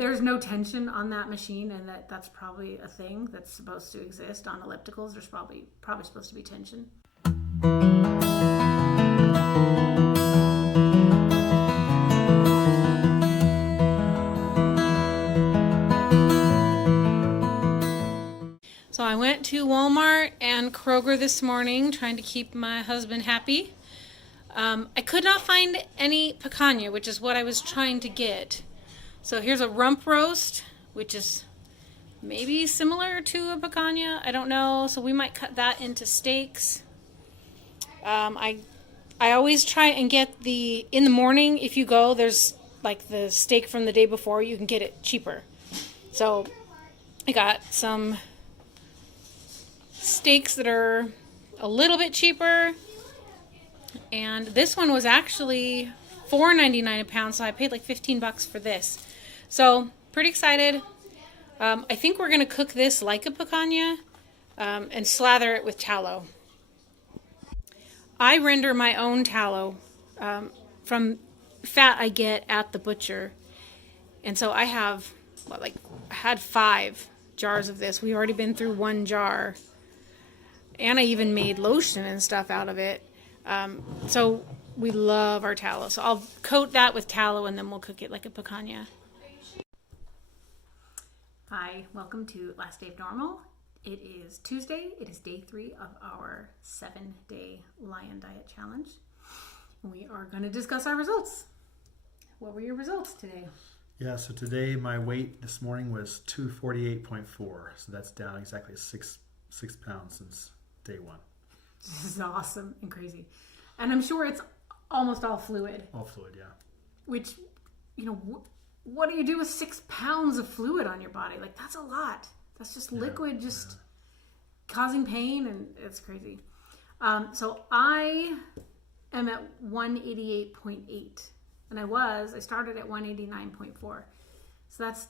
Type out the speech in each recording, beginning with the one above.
there's no tension on that machine, and that's probably a thing that's supposed to exist on ellipticals. There's probably supposed to be tension. So I went to Walmart and Kroger this morning trying to keep my husband happy. I could not find any picanha, which is what I was trying to get. So here's a rump roast, which is maybe similar to a picanha. I don't know. So we might cut that into steaks. I always try and get in the morning, if you go, there's like the steak from the day before, you can get it cheaper. So I got some steaks that are a little bit cheaper, and this one was actually $4.99 a pound, so I paid like $15 for this. So pretty excited. I think we're gonna cook this like a picanha and slather it with tallow. I render my own tallow from fat I get at the butcher, and so I have I had 5 jars of this. We've already been through 1 jar. And I even made lotion and stuff out of it. So we love our tallow. So I'll coat that with tallow and then we'll cook it like a picanha. Hi, welcome to Last Day of Normal. It is Tuesday. It is day 3 of our 7-day Lion Diet Challenge. We are going to discuss our results. What were your results today? Yeah, so today my weight this morning was 248.4. So that's down exactly 6 pounds since day 1. This is awesome and crazy. And I'm sure it's almost all fluid. All fluid, yeah. Which, what do you do with 6 pounds of fluid on your body? Like, that's a lot. That's just liquid, causing pain, and it's crazy. So I am at 188.8. And I started at 189.4. So that's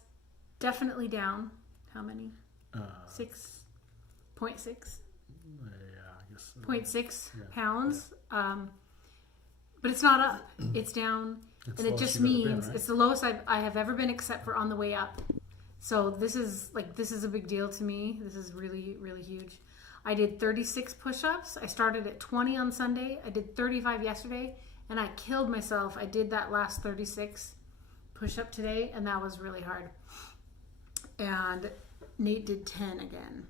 definitely down. How many? 6.6. Yeah, I guess. 0.6 pounds. Yeah. But it's not up. It's down. And it just means it's the lowest I have ever been, except for on the way up. So this is a big deal to me. This is really, really huge. I did 36 push-ups. I started at 20 on Sunday. I did 35 yesterday. And I killed myself. I did that last 36 push-up today. And that was really hard. And Nate did 10 again.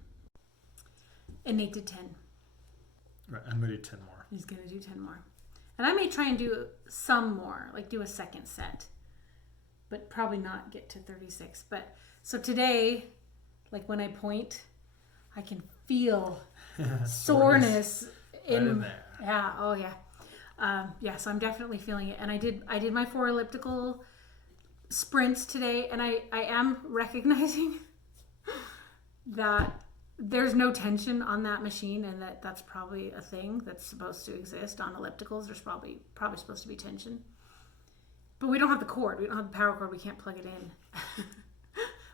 And Nate did 10. Right, I'm going to do 10 more. He's going to do 10 more. And I may try and do some more, like do a second set. But probably not get to 36. But so today, like when I point, I can feel soreness in there. Yeah, oh yeah. So I'm definitely feeling it. And I did my 4 elliptical sprints today, and I am recognizing that there's no tension on that machine, and that's probably a thing that's supposed to exist on ellipticals. There's probably supposed to be tension. But we don't have the cord. We don't have the power cord. We can't plug it in.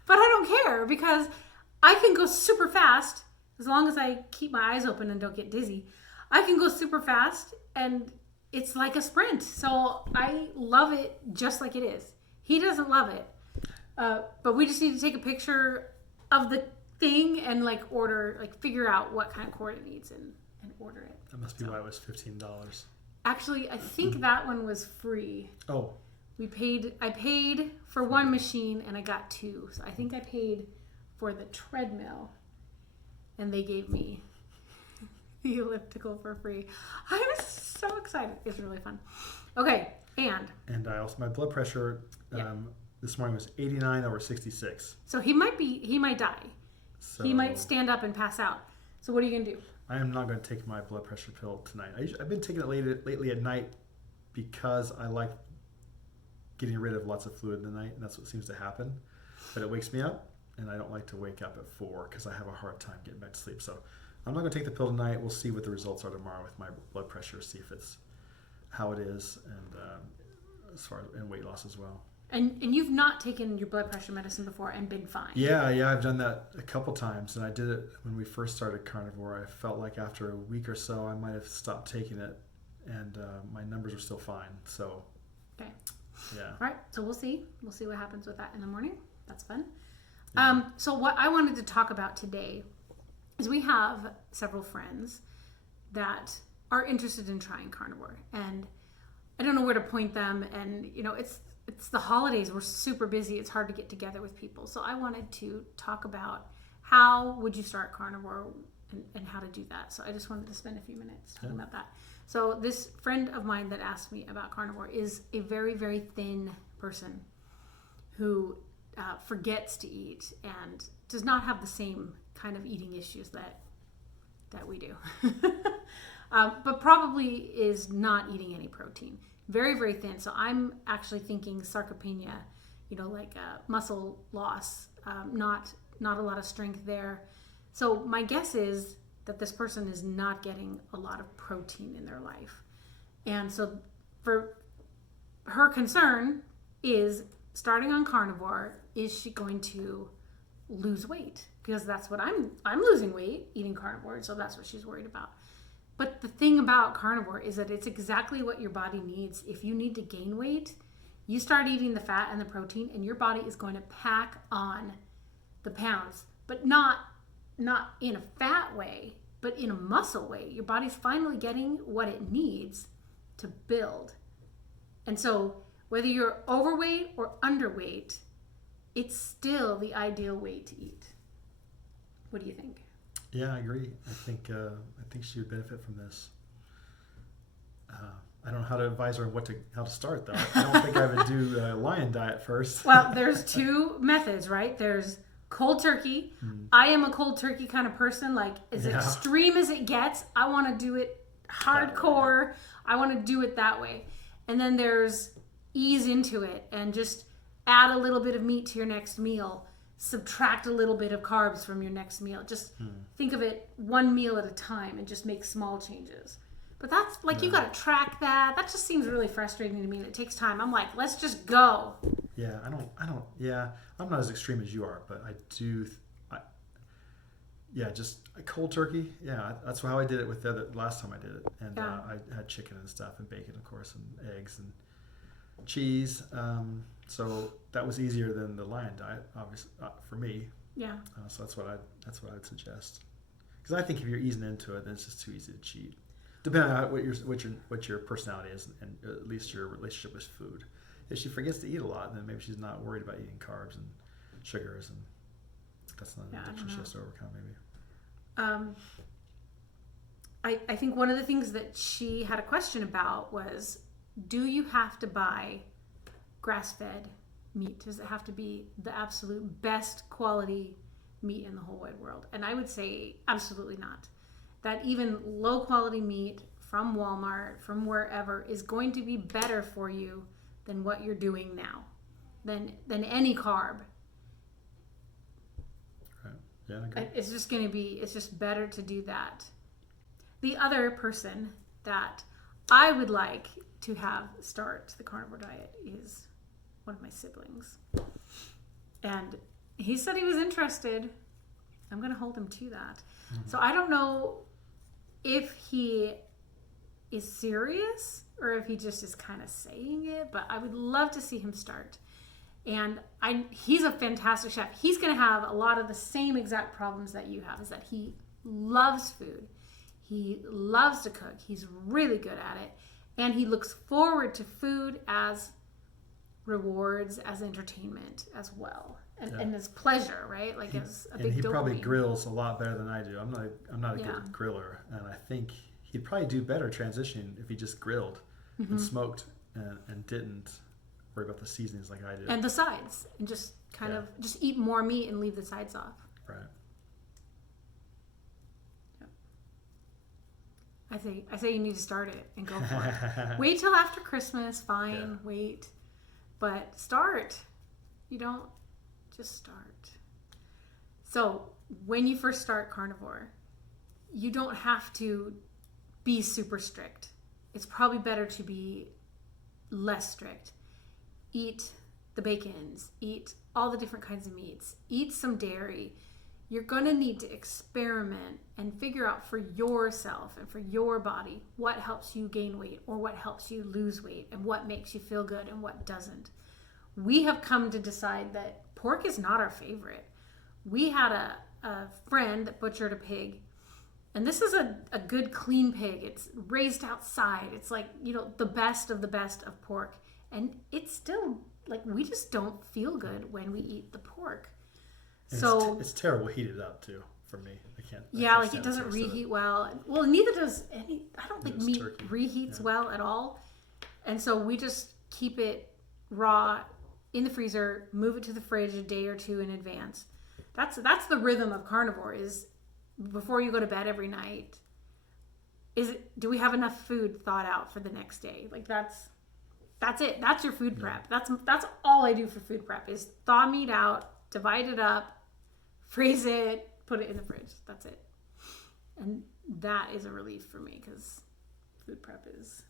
But I don't care, because I can go super fast as long as I keep my eyes open and don't get dizzy. I can go super fast, and it's like a sprint. So I love it just like it is. He doesn't love it. But we just need to take a picture of the thing and figure out what kind of cord it needs and order it. That must be why it was $15. Actually, I think that one was free. Oh. I paid for 1 machine and I got 2. So I think I paid for the treadmill and they gave me the elliptical for free. I was so excited. It's really fun. Okay, and I also, my blood pressure this morning was 89/66. So he might die. So he might stand up and pass out. So what are you going to do? I am not going to take my blood pressure pill tonight. I've been taking it lately at night because I like getting rid of lots of fluid in the night, and that's what seems to happen. But it wakes me up, and I don't like to wake up at 4 because I have a hard time getting back to sleep. So I'm not going to take the pill tonight. We'll see what the results are tomorrow with my blood pressure, see if it's how it is, and as far as weight loss as well. And you've not taken your blood pressure medicine before and been fine? Yeah, I've done that a couple times, and I did it when we first started Carnivore. I felt like after a week or so, I might have stopped taking it, and my numbers are still fine. So, okay, yeah. All right, so we'll see. We'll see what happens with that in the morning. that's fun. So what I wanted to talk about today is we have several friends that are interested in trying carnivore, and I don't know where to point them. And it's the holidays. We're super busy. It's hard to get together with people. So I wanted to talk about how would you start carnivore and how to do that. So I just wanted to spend a few minutes talking about that. So this friend of mine that asked me about carnivore is a very, very thin person who forgets to eat and does not have the same kind of eating issues that we do. But probably is not eating any protein. Very, very thin. So I'm actually thinking sarcopenia, like muscle loss, not a lot of strength there. So my guess is that this person is not getting a lot of protein in their life. And so for her concern is starting on carnivore, is she going to lose weight? Because that's what I'm losing weight eating carnivore, so that's what she's worried about. But the thing about carnivore is that it's exactly what your body needs. If you need to gain weight, you start eating the fat and the protein, and your body is going to pack on the pounds, but not in a fat way, but in a muscle way. Your body's finally getting what it needs to build. And so whether you're overweight or underweight, it's still the ideal weight to eat. What do you think? Yeah, I agree. I think she would benefit from this. I don't know how to advise her how to start though. I don't think I would do a lion diet first. Well, there's two methods, right? There's cold turkey. I am a cold turkey kind of person, like as extreme as it gets. I want to do it hardcore. I want to do it that way. And then there's ease into it and just add a little bit of meat to your next meal. Subtract a little bit of carbs from your next meal. Just think of it one meal at a time and just make small changes. But that's like, you got to track that. That just seems really frustrating to me, and it takes time. I'm like, let's just go. Yeah, I'm not as extreme as you are, but I do. Just a cold turkey. Yeah, that's how I did it with the last time I did it. And I had chicken and stuff and bacon, of course, and eggs and cheese. So that was easier than the lion diet, obviously, for me. Yeah. So that's what I'd suggest. Because I think if you're easing into it, then it's just too easy to cheat. Depending on what your personality is, and at least your relationship with food. If she forgets to eat a lot, then maybe she's not worried about eating carbs and sugars, and that's not an addiction she has to overcome. Maybe. I think one of the things that she had a question about was, do you have to buy grass-fed meat? Does it have to be the absolute best quality meat in the whole wide world? And I would say absolutely not. That even low quality meat from Walmart, from wherever, is going to be better for you than what you're doing now, than any carb. Right. Yeah, I agree. It's just better to do that. The other person that I would like to have start the carnivore diet is one of my siblings. And he said he was interested. I'm going to hold him to that. Mm-hmm. So I don't know if he is serious or if he just is kind of saying it, but I would love to see him start. And he's a fantastic chef. He's going to have a lot of the same exact problems that you have, is that he loves food. He loves to cook. He's really good at it. And he looks forward to food as rewards, as entertainment as well. And as pleasure, right? Like as a big dopamine. And he probably grills a lot better than I do. I'm not a good griller, and I think he'd probably do better transitioning if he just grilled and smoked and didn't worry about the seasonings like I do. And the sides, and just kind of just eat more meat and leave the sides off. Right. I say you need to start it and go for it. Wait till after Christmas, fine, wait. But start. You don't just start. So when you first start carnivore, you don't have to be super strict. It's probably better to be less strict. Eat the bacons, eat all the different kinds of meats, eat some dairy. You're going to need to experiment and figure out for yourself and for your body what helps you gain weight or what helps you lose weight and what makes you feel good and what doesn't. we have come to decide that pork is not our favorite. We had a friend that butchered a pig, and this is a good clean pig. It's raised outside. It's like, the best of pork. And it's still like, we just don't feel good when we eat the pork. And so it's terrible heated up too for me. I can't. Yeah, like it doesn't reheat well. Well, neither does any. I don't think meat turkey. Reheats well at all. And so we just keep it raw in the freezer, move it to the fridge a day or two in advance. That's the rhythm of carnivore, is before you go to bed every night. Do we have enough food thought out for the next day? Like that's it. That's your food prep. That's all I do for food prep, is thaw meat out, divide it up, freeze it, put it in the fridge. That's it. And that is a relief for me, because food prep is...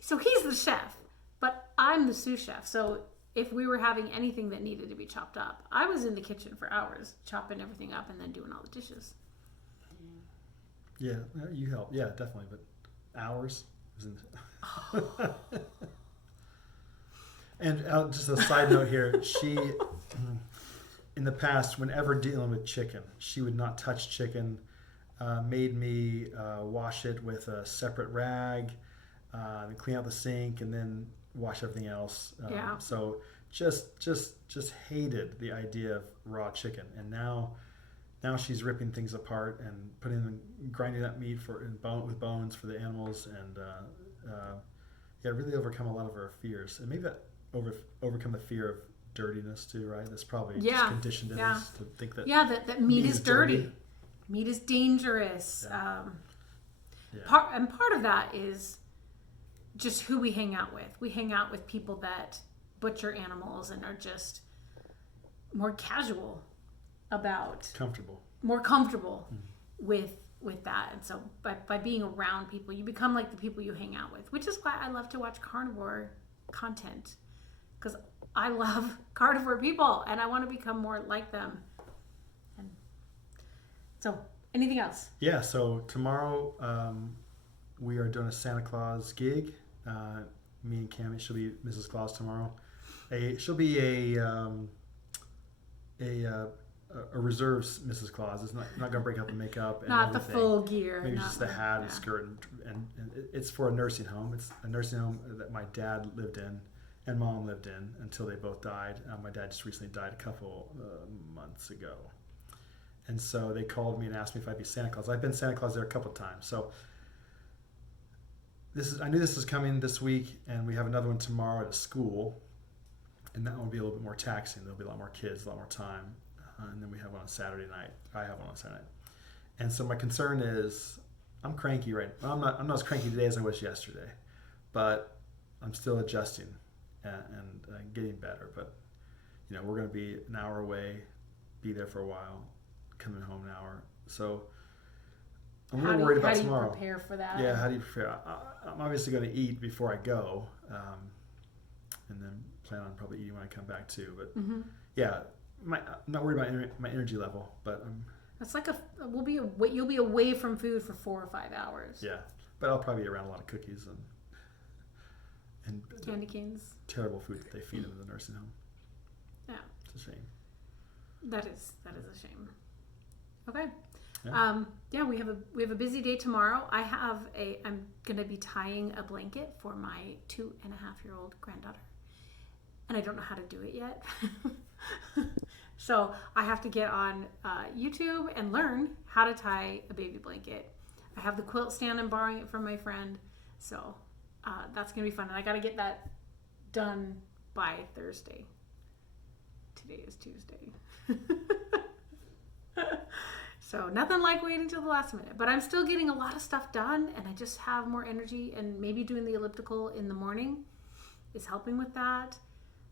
So he's the chef, but I'm the sous chef. So if we were having anything that needed to be chopped up, I was in the kitchen for hours, chopping everything up and then doing all the dishes. Yeah, you help. Yeah, definitely. But hours isn't... And just a side note here, she... in the past, whenever dealing with chicken, she would not touch chicken, made me wash it with a separate rag, and clean out the sink, and then wash everything else. So just hated the idea of raw chicken. And now she's ripping things apart and grinding up meat with bones for the animals, and really overcome a lot of her fears. And maybe that overcome the fear of dirtiness too, right? That's probably just conditioned in us to think that that meat is dirty. Meat is dangerous. Part of that is just who we hang out with. We hang out with people that butcher animals and are just more casual about, more comfortable with that. And so by being around people, you become like the people you hang out with, which is why I love to watch carnivore content, because I love carnivore people and I want to become more like them. And so, anything else? Yeah, so tomorrow we are doing a Santa Claus gig. Me and Cammie, she'll be Mrs. Claus tomorrow. She'll be a reserves Mrs. Claus. It's not going to break out the makeup and not everything. The full gear. Maybe just the hat and skirt, and it's for a nursing home. It's a nursing home that my dad lived in and mom lived in until they both died. My dad just recently died a couple months ago. And so they called me and asked me if I'd be Santa Claus. I've been Santa Claus there a couple of times. So I knew this was coming this week, and we have another one tomorrow at a school, and that one will be a little bit more taxing. There'll be a lot more kids, a lot more time, and then we have one on Saturday night. I have one on Saturday night, and so my concern is I'm cranky right now. I'm not as cranky today as I was yesterday, but I'm still adjusting and getting better. But we're going to be an hour away, be there for a while, coming home an hour, so. I'm a little worried about tomorrow. How do you prepare for that? Yeah, how do you prepare? I'm obviously going to eat before I go, and then plan on probably eating when I come back too. But I'm not worried about my energy level. But it's like you'll be away from food for 4 or 5 hours. Yeah, but I'll probably be around a lot of cookies and candy canes. Terrible food that they feed in the nursing home. Yeah, it's a shame. That is a shame. Okay. Yeah. We have a busy day tomorrow. I'm gonna be tying a blanket for my 2.5-year-old granddaughter, and I don't know how to do it yet. So I have to get on YouTube and learn how to tie a baby blanket. I have the quilt stand. I'm borrowing it from my friend, so that's gonna be fun. And I gotta get that done by Thursday. Today is Tuesday. So nothing like waiting till the last minute, but I'm still getting a lot of stuff done, and I just have more energy, and maybe doing the elliptical in the morning is helping with that.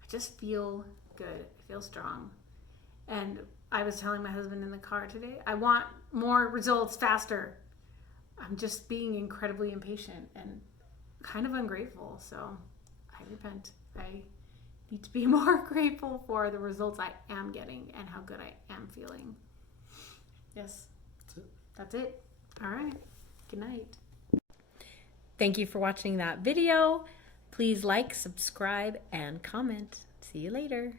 I just feel good. I feel strong. And I was telling my husband in the car today, I want more results faster. I'm just being incredibly impatient and kind of ungrateful. So I repent. I need to be more grateful for the results I am getting and how good I am feeling. Yes, that's it. All right. Good night. Thank you for watching that video. Please like, subscribe, and comment. See you later.